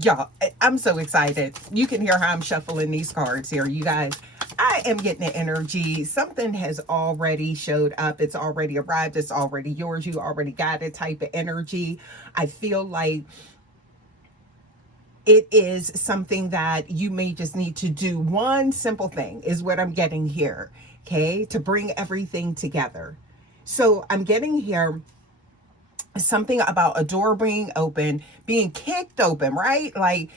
Y'all, I'm so excited. You can hear how I'm shuffling these cards here, you guys. I am getting the energy. Something has already showed up. It's already arrived. It's already yours. You already got it type of energy. I feel like it is something that you may just need to do. One simple thing is what I'm getting here, okay, to bring everything together. So I'm getting here something about a door being open, being kicked open, right? Like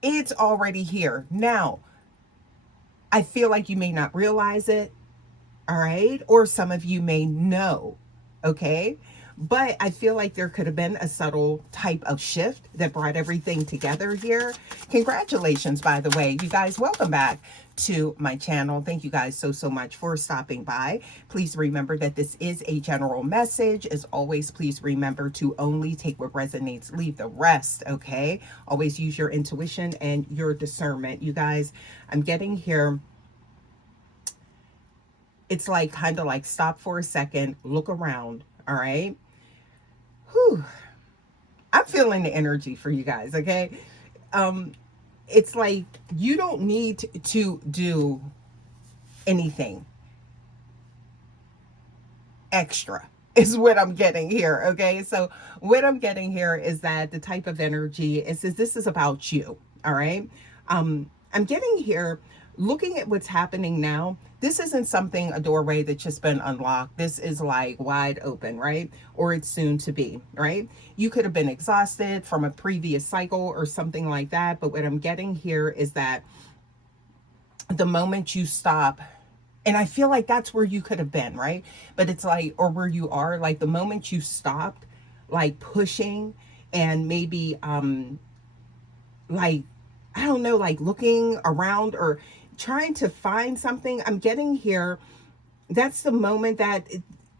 it's already here. Now, I feel like you may not realize it, all right? Or some of you may know, okay? But I feel like there could have been a subtle type of shift that brought everything together here. Congratulations, by the way. You guys, welcome back to my channel. Thank you guys so much for stopping by. Please remember that this is a general message. As always, please remember to only take what resonates, leave the rest, okay? Always use your intuition and your discernment. You guys, I'm getting here, it's like kind of like stop for a second, look around, all right? Whew. I'm feeling the energy for you guys, okay? Um, it's like you don't need to do anything extra is what I'm getting here, okay? So what I'm getting here is that the type of energy is this is about you, all right? I'm getting here looking at what's happening now. This isn't something, a doorway that's just been unlocked. This is like wide open, right? Or it's soon to be, right? You could have been exhausted from a previous cycle or something like that, but what I'm getting here is that the moment you stop, and I feel like that's where you could have been, right? But it's like, or where you are, like the moment you stopped, like pushing and maybe, like, I don't know, like looking around or trying to find something, I'm getting here, that's the moment that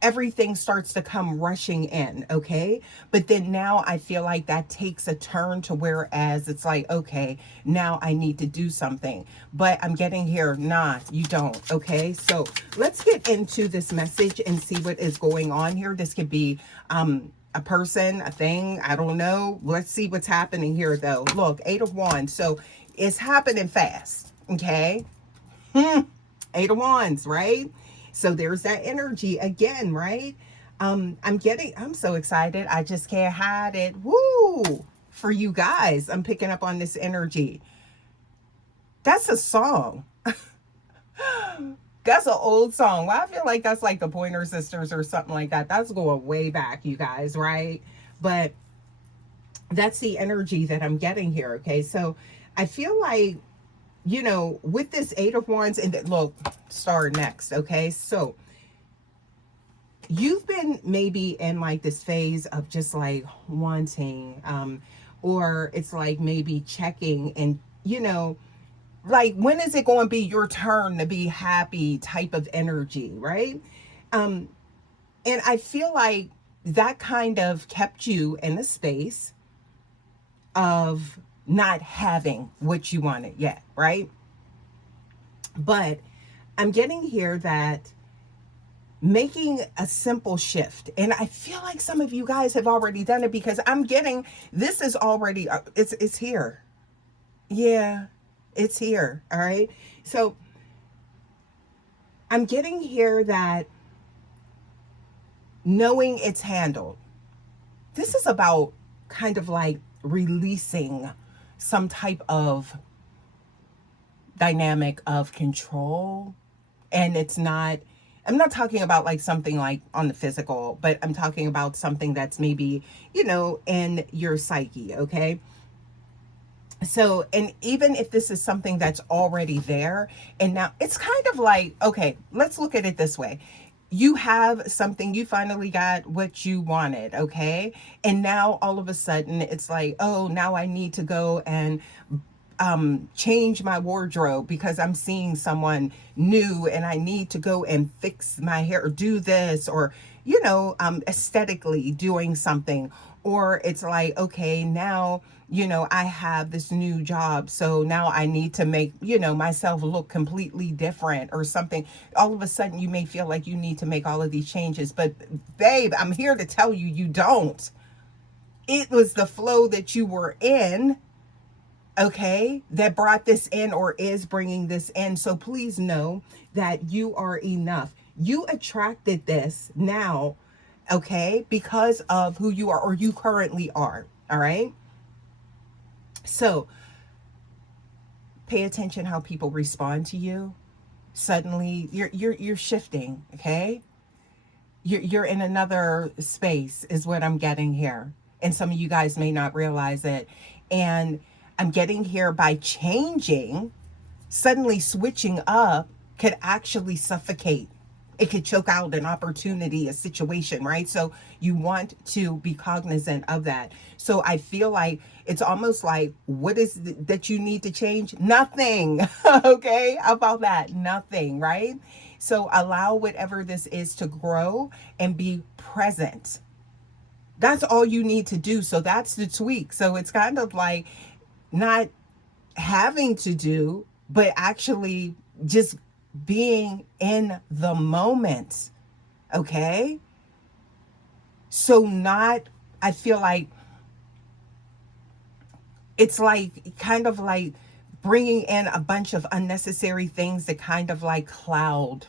everything starts to come rushing in, okay? But then now I feel like that takes a turn to whereas it's like, okay, now I need to do something. But I'm getting here, nah, you don't, okay? So let's get into this message and see what is going on here. This could be a person, a thing, I don't know. Let's see what's happening here though. Look, 8 of Wands. So it's happening fast, okay? 8 of Wands, right? So there's that energy again, right? I'm so excited. I just can't hide it. Woo! For you guys, I'm picking up on this energy. That's a song. That's an old song. Well, I feel like that's like the Pointer Sisters or something like that. That's going way back, you guys, right? But that's the energy that I'm getting here, okay? So I feel like, with this 8 of Wands, and look, star next, okay? So you've been maybe in like this phase of just like wanting, or it's like maybe checking and, like when is it going to be your turn to be happy type of energy, right? Um, and I feel like that kind of kept you in a space of not having what you wanted yet, right? But I'm getting here that making a simple shift, and I feel like some of you guys have already done it because I'm getting this is already it's here. Yeah, it's here. All right. So I'm getting here that knowing it's handled. This is about kind of like releasing some type of dynamic of control. And I'm not talking about like something like on the physical, but I'm talking about something that's maybe, in your psyche, okay? So, and even if this is something that's already there, and now it's kind of like, okay, let's look at it this way. You have something, you finally got what you wanted, okay? And now all of a sudden it's like, oh, now I need to go and change my wardrobe because I'm seeing someone new and I need to go and fix my hair or do this or, aesthetically doing something. Or it's like, okay, now, I have this new job. So now I need to make, myself look completely different or something. All of a sudden you may feel like you need to make all of these changes. But babe, I'm here to tell you, you don't. It was the flow that you were in, okay, that brought this in or is bringing this in. So please know that you are enough. You attracted this now, okay, because of who you are or you currently are. All right. So pay attention how people respond to you. Suddenly you're shifting, okay? You're in another space is what I'm getting here. And some of you guys may not realize it. And I'm getting here by changing, suddenly switching up could actually suffocate. It could choke out an opportunity, a situation, right? So you want to be cognizant of that. So I feel like it's almost like, what is that you need to change? Nothing. Okay. How about that? Nothing, right? So allow whatever this is to grow and be present. That's all you need to do. So that's the tweak. So it's kind of like not having to do, but actually just being in the moment. Okay. So, not, I feel like it's like kind of like bringing in a bunch of unnecessary things that kind of like cloud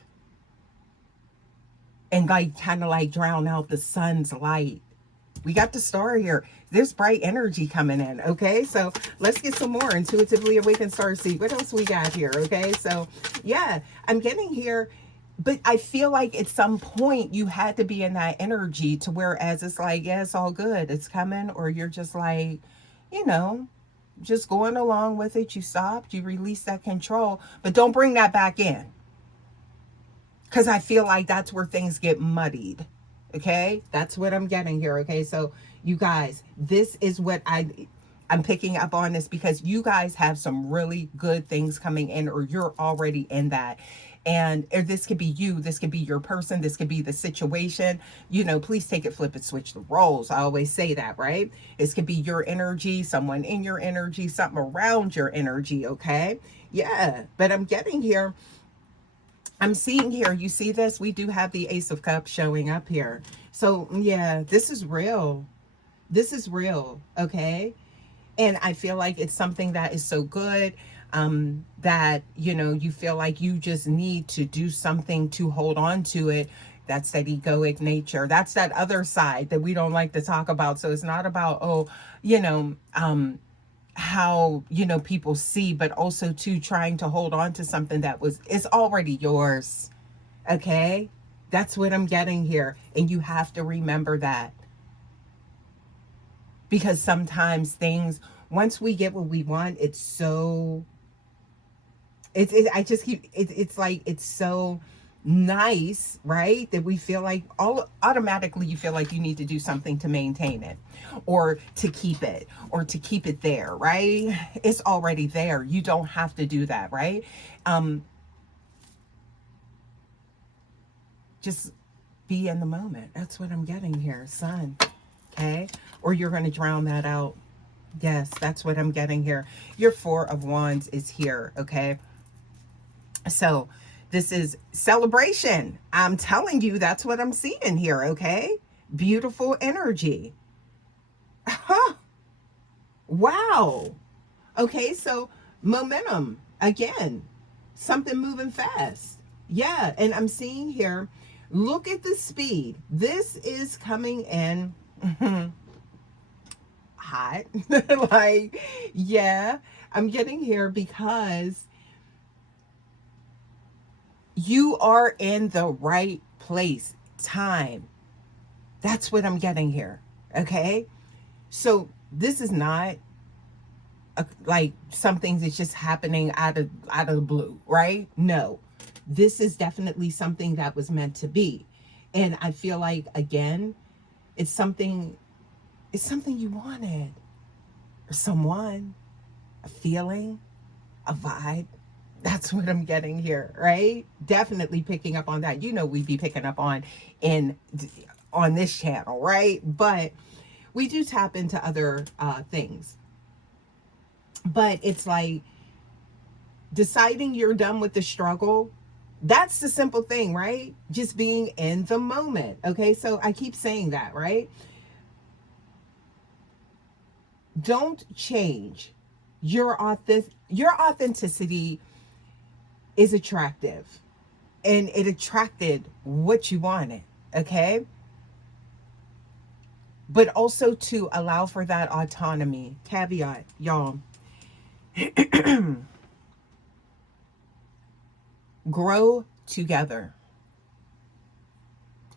and like kind of like drown out the sun's light. We got the star here. There's bright energy coming in. Okay, so let's get some more intuitively awakened starseed. What else we got here? Okay, so yeah, I'm getting here, but I feel like at some point you had to be in that energy to whereas it's like, yeah, it's all good, it's coming, or you're just like, you know, just going along with it. You stopped, you released that control, but don't bring that back in, because I feel like that's where things get muddied. Okay, that's what I'm getting here. Okay, so you guys, this is what I'm picking up on this because you guys have some really good things coming in, or you're already in that. And or this could be you, this could be your person, this could be the situation. You know, please take it, flip it, switch the roles. I always say that, right? This could be your energy, someone in your energy, something around your energy. Okay, yeah, but I'm getting here. I'm seeing here, you see this? We do have the Ace of Cups showing up here. So, yeah, this is real. This is real, okay? And I feel like it's something that is so good that, you know, you feel like you just need to do something to hold on to it. That's that egoic nature. That's that other side that we don't like to talk about. So it's not about, oh, you know, how, you know, people see, but also to trying to hold on to something that was, it's already yours. Okay, that's what I'm getting here, and you have to remember that, because sometimes things, once we get what we want, it's so, I just keep it's like it's so nice, right, that we feel like all automatically you feel like you need to do something to maintain it or to keep it there, right? It's already there. You don't have to do that, right? Just be in the moment. That's what I'm getting here, son. Okay, or you're going to drown that out. Yes, that's what I'm getting here. Your Four of Wands is here. Okay, so this is celebration. I'm telling you, that's what I'm seeing here, okay? Beautiful energy. Huh. Wow. Okay, so momentum again. Something moving fast. Yeah, and I'm seeing here, look at the speed. This is coming in hot. Like, yeah, I'm getting here because you are in the right place, time. That's what I'm getting here. Okay. So this is not like something that's just happening out of the blue, right? No, this is definitely something that was meant to be. And I feel like, again, it's something, you wanted, or someone, a feeling, a vibe. That's what I'm getting here, right? Definitely picking up on that. You know, we'd be picking up in on this channel, right? But we do tap into other things. But it's like deciding you're done with the struggle. That's the simple thing, right? Just being in the moment. Okay, so I keep saying that, right? Don't change. your authenticity is attractive, and it attracted what you wanted, okay? But also to allow for that autonomy. Caveat, y'all. Grow together.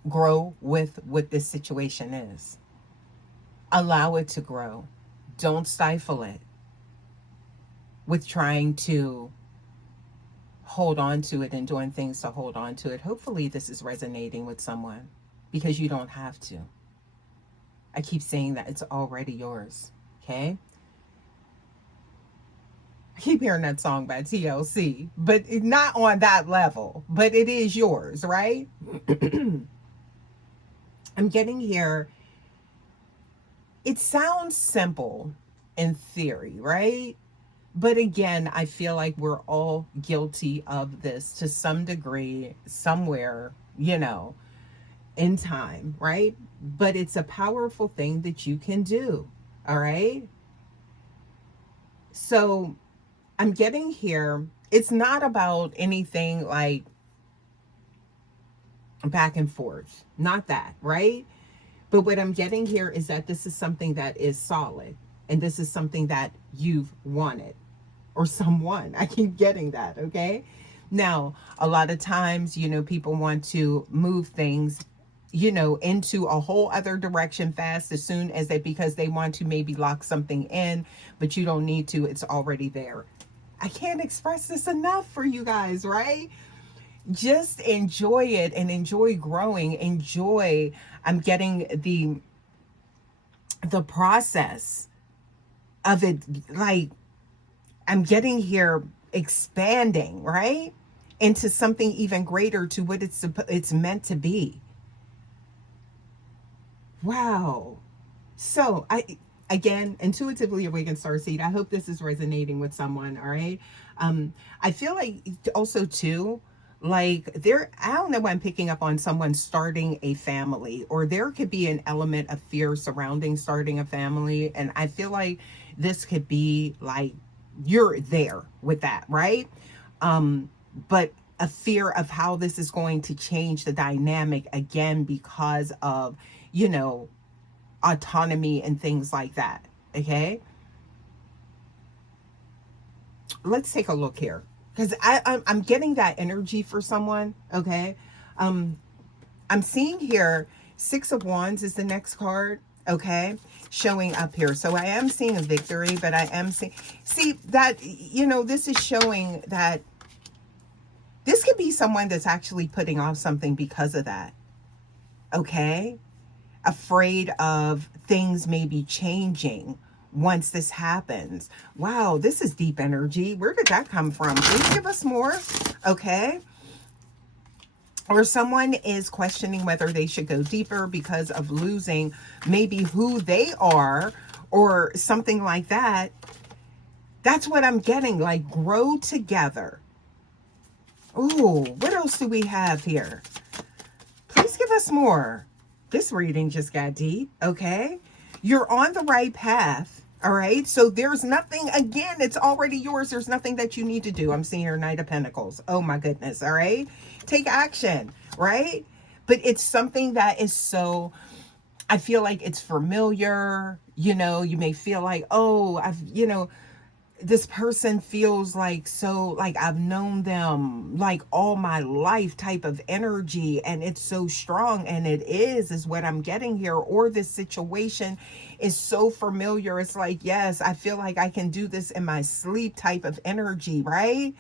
Grow with what this situation is. Allow it to grow. Don't stifle it with trying to hold on to it and doing things to hold on to it. Hopefully, this is resonating with someone, because you don't have to. I keep saying that it's already yours, okay? I keep hearing that song by TLC, but not on that level, but it is yours, right? I'm getting here. It sounds simple in theory, right? But again, I feel like we're all guilty of this to some degree, somewhere, in time, right? But it's a powerful thing that you can do, all right? So I'm getting here. It's not about anything like back and forth, not that, right? But what I'm getting here is that this is something that is solid, and this is something that you've wanted, or someone. I keep getting that, okay? Now, a lot of times, people want to move things, into a whole other direction fast as soon as they, because they want to maybe lock something in, but you don't need to. It's already there. I can't express this enough for you guys, right? Just enjoy it and enjoy growing. Enjoy, I'm getting the process of it, like, I'm getting here expanding, right? Into something even greater, to what it's meant to be. Wow. So again, intuitively awakened starseed, I hope this is resonating with someone, all right? I feel like also too, like, I don't know why I'm picking up on someone starting a family, or there could be an element of fear surrounding starting a family. And I feel like this could be like, you're there with that, right? But a fear of how this is going to change the dynamic again, because of, you know, autonomy and things like that. Okay. Let's take a look here, because I'm getting that energy for someone. Okay. Um, I'm seeing here, Six of Wands is the next card. Okay. Showing up here. So I am seeing a victory, but I am see that, this is showing that this could be someone that's actually putting off something because of that. Okay. Afraid of things maybe changing once this happens. Wow, this is deep energy. Where did that come from? Please give us more. Okay. Or someone is questioning whether they should go deeper because of losing maybe who they are, or something like that. That's what I'm getting. Like, grow together. Ooh, what else do we have here? Please give us more. This reading just got deep, okay? You're on the right path, all right? So there's nothing, again, it's already yours. There's nothing that you need to do. I'm seeing your Knight of Pentacles. Oh my goodness, all right? Take action, right? But it's something that is so, I feel like it's familiar. You may feel like, oh, this person feels like, so like I've known them like all my life type of energy, and it's so strong, and it is what I'm getting here. Or this situation is so familiar, it's like, yes, I feel like I can do this in my sleep type of energy, right?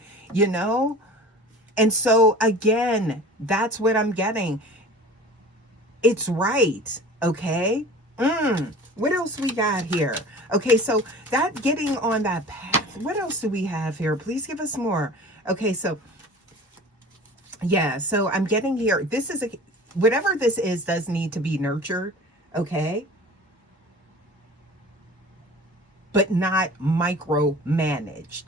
And so again, that's what I'm getting. It's right. Okay. What else we got here? Okay, so that getting on that path. What else do we have here? Please give us more. Okay, so yeah, so I'm getting here. This is whatever this is does need to be nurtured, okay? But not micromanaged.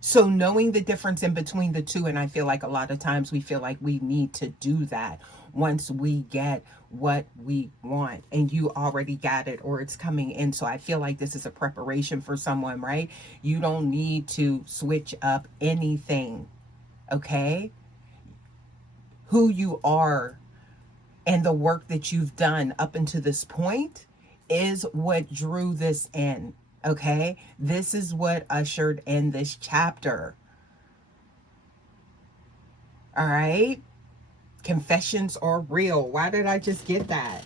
So knowing the difference in between the two, and I feel like a lot of times we feel like we need to do that. once we get what we want, and you already got it or it's coming in. So I feel like this is a preparation for someone, right? You don't need to switch up anything, okay? Who you are and the work that you've done up until this point is what drew this in, okay? This is what ushered in this chapter. All right? Confessions are real. Why did I just get that?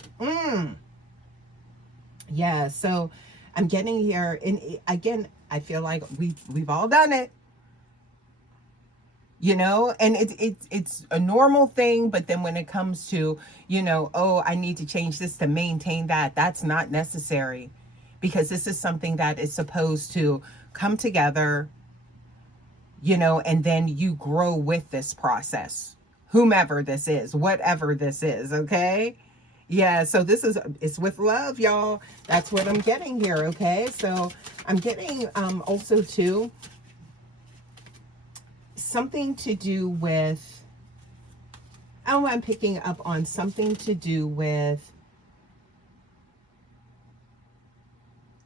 Yeah, so I'm getting here, and again, I feel like we've all done it, and it's a normal thing. But then when it comes to, oh, I need to change this to maintain that, that's not necessary, because this is something that is supposed to come together, and then you grow with this process, whomever this is, whatever this is, okay? Yeah, so it's with love, y'all. That's what I'm getting here, okay? So I'm getting also too something to do with, oh, I'm picking up on something to do with,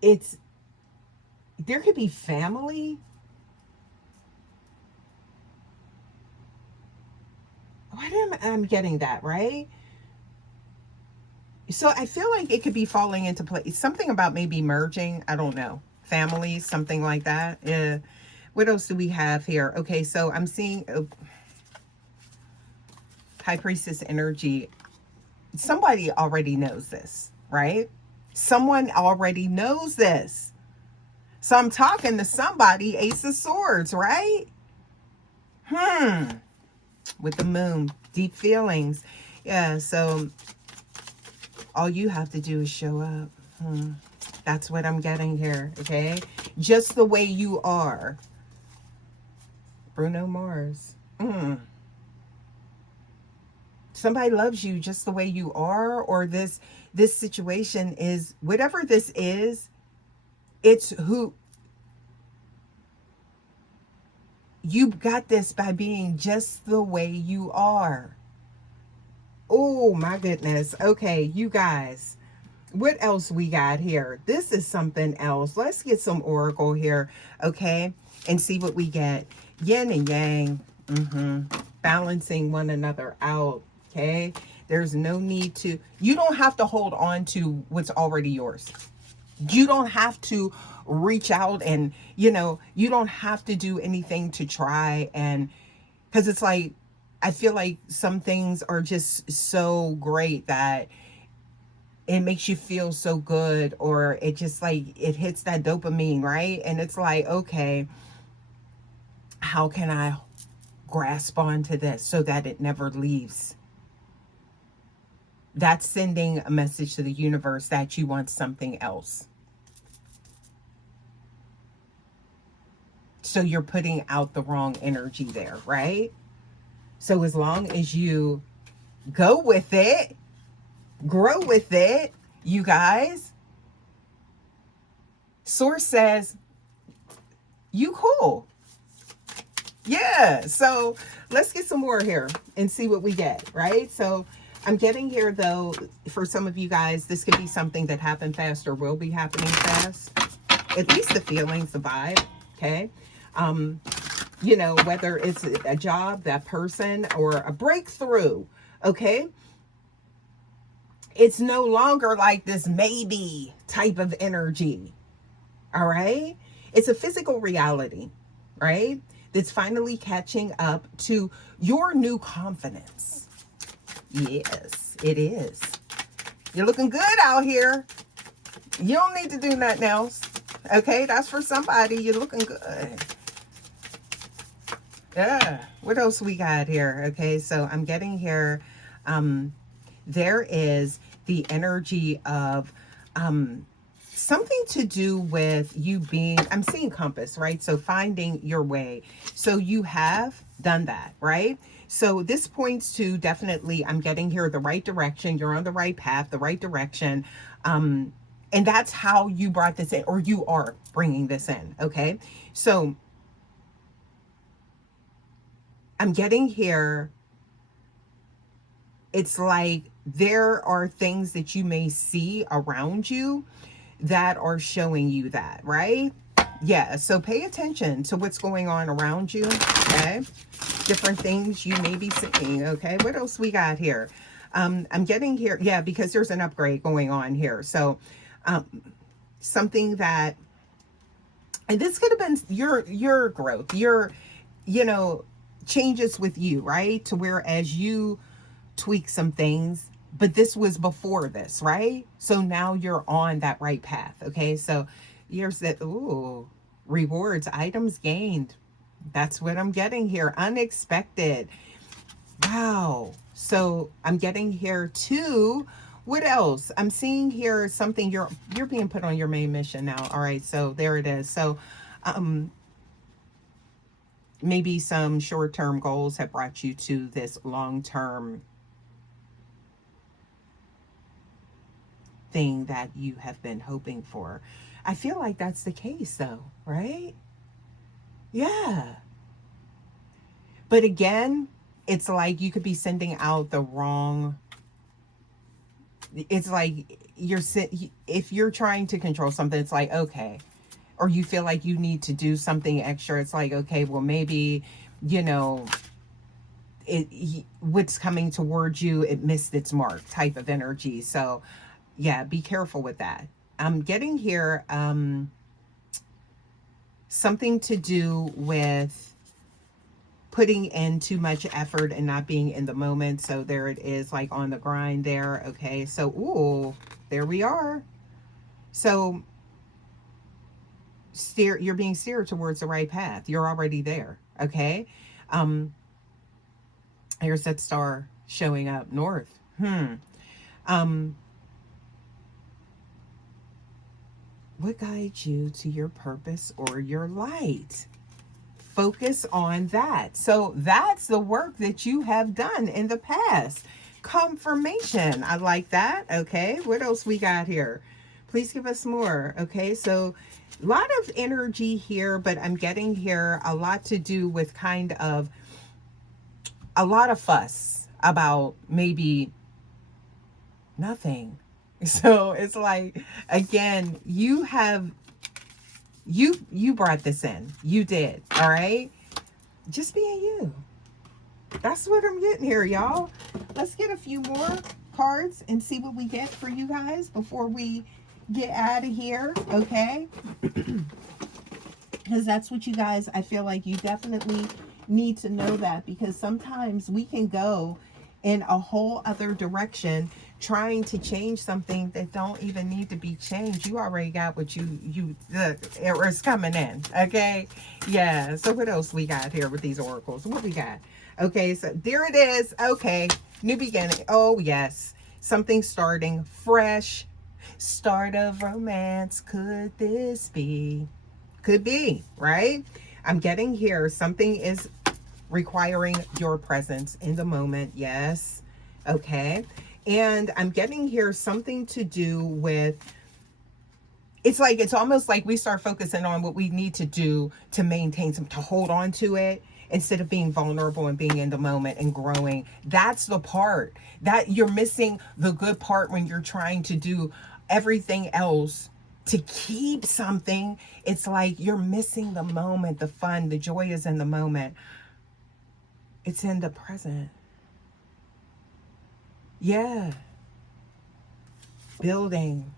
there could be family. I'm getting that, right? So I feel like it could be falling into place. Something about maybe merging. I don't know. Families, something like that. Yeah. What else do we have here? Okay, so I'm seeing High Priestess energy. Somebody already knows this, right? Someone already knows this. So I'm talking to somebody, Ace of Swords, right? With the moon, deep feelings. Yeah, so all you have to do is show up. That's what I'm getting here, okay? Just the way you are. Bruno Mars. Somebody loves you just the way you are, or this situation is, whatever this is, it's who you got this by being just the way you are. Oh my goodness. Okay, you guys, what else we got here? This is something else. Let's get some oracle here, okay, and see what we get. Yin and yang, balancing one another out, okay? There's no need to, you don't have to hold on to what's already yours. You don't have to reach out and, you don't have to do anything to try. And because it's like, I feel like some things are just so great that it makes you feel so good, or it just like, it hits that dopamine, right? And it's like, okay, how can I grasp onto this so that it never leaves? That's sending a message to the universe that you want something else. So you're putting out the wrong energy there, right? So as long as you go with it, grow with it, you guys, Source says, you cool. Yeah, so let's get some more here and see what we get, right? So I'm getting here, though, for some of you guys, this could be something that happened fast or will be happening fast. At least the feelings, the vibe, okay? Whether it's a job, that person, or a breakthrough, okay? It's no longer like this maybe type of energy, all right? It's a physical reality, right? That's finally catching up to your new confidence. Yes, it is. You're looking good out here. You don't need to do nothing else. Okay, that's for somebody. You're looking good. Yeah. What else we got here? Okay, so I'm getting here. There is the energy of something to do with you being, I'm seeing compass, right? So finding your way. So you have done that, right? So this points to, definitely, I'm getting here, the right direction. You're on the right path, the right direction. And that's how you brought this in, or you are bringing this in, okay? So I'm getting here, it's like there are things that you may see around you that are showing you that, right? Yeah, so pay attention to what's going on around you, okay? Different things you may be seeing, okay? What else we got here? I'm getting here, yeah, because there's an upgrade going on here. So um, something that, and this could have been your growth, your, you know, changes with you, right? To where as you tweak some things, but this was before this, right? So now you're on that right path, okay? So here's that, ooh, rewards, items gained. That's what I'm getting here. Unexpected. Wow. So I'm getting here too. What else? I'm seeing here something, you're being put on your main mission now. All right, so there it is. So um maybe some short-term goals have brought you to this long-term thing that you have been hoping for. I feel like that's the case though, right? Yeah. But again, it's like you could be sending out the wrong, it's like if you're trying to control something, it's like, okay, or you feel like you need to do something extra, it's like, okay, well, maybe, you know, what's coming towards you, it missed its mark type of energy. So yeah, be careful with that. I'm getting here something to do with putting in too much effort and not being in the moment. So there it is, like on the grind there. Okay, so ooh, there we are. So you're being steered towards the right path. You're already there. Okay. um Here's that star showing up north. um what guides you to your purpose or your light? Focus on that. So that's the work that you have done in the past. Confirmation. I like that. Okay. What else we got here? Please give us more. Okay. So a lot of energy here, but I'm getting here a lot to do with kind of a lot of fuss about maybe nothing. So it's like, again, you brought this in. You did. All right. Just being you. That's what I'm getting here, y'all. Let's get a few more cards and see what we get for you guys before we get out of here, okay? Because that's what you guys, I feel like you definitely need to know that, because sometimes we can go in a whole other direction trying to change something that don't even need to be changed. You already got what the error's coming in, okay? Yeah, so what else we got here with these oracles? What we got? Okay, so there it is. Okay, new beginning. Oh, yes. Something starting fresh. Start of romance. Could this be? Could be, right? I'm getting here. Something is requiring your presence in the moment. Yes. Okay. And I'm getting here something to do with, it's like, it's almost like we start focusing on what we need to do to maintain some, to hold on to it, instead of being vulnerable and being in the moment and growing. That's the part that you're missing, the good part when you're trying to do everything else to keep something. It's like you're missing the moment, the fun, the joy is in the moment. It's in the present. Yeah. Building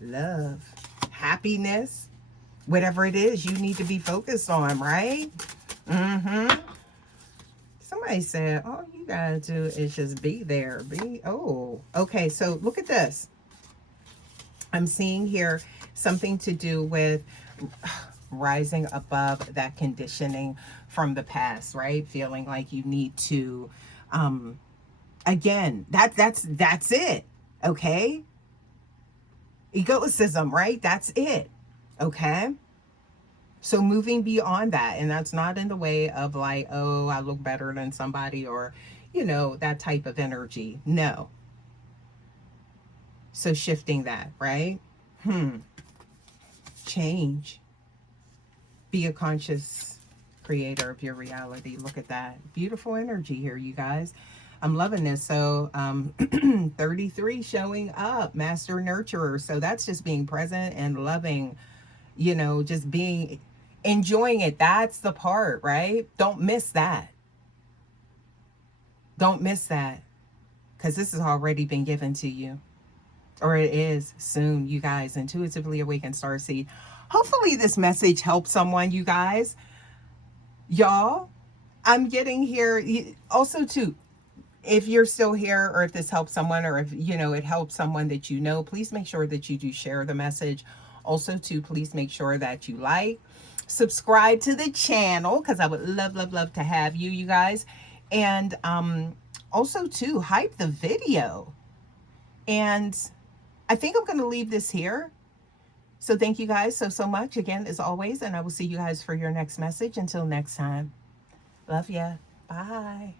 love, happiness, whatever it is you need to be focused on, right? Somebody said, all you gotta do is just be there. Oh, okay. So look at this. I'm seeing here something to do with rising above that conditioning from the past, right? Feeling like you need to, again, that's it. Okay. Egoicism, right? That's it. Okay. So moving beyond that, and that's not in the way of like, oh, I look better than somebody, or, you know, that type of energy. No. So shifting that, right? Change. Be a conscious creator of your reality. Look at that. Beautiful energy here, you guys. I'm loving this. So 33 showing up, master nurturer. So that's just being present and loving, just being, enjoying it. That's the part, right? Don't miss that. Don't miss that, because this has already been given to you, or it is soon, you guys. Intuitively Awakened Starseed. Hopefully this message helps someone, you guys. Y'all, I'm getting here. Also, too, if you're still here, or if this helps someone, or if it helps someone that please make sure that you do share the message. Also, too, please make sure that you like, subscribe to the channel, because I would love to have you guys. And also, too, hype the video. And I think I'm going to leave this here. So thank you guys so much again, as always, and I will see you guys for your next message. Until next time, love ya. Bye.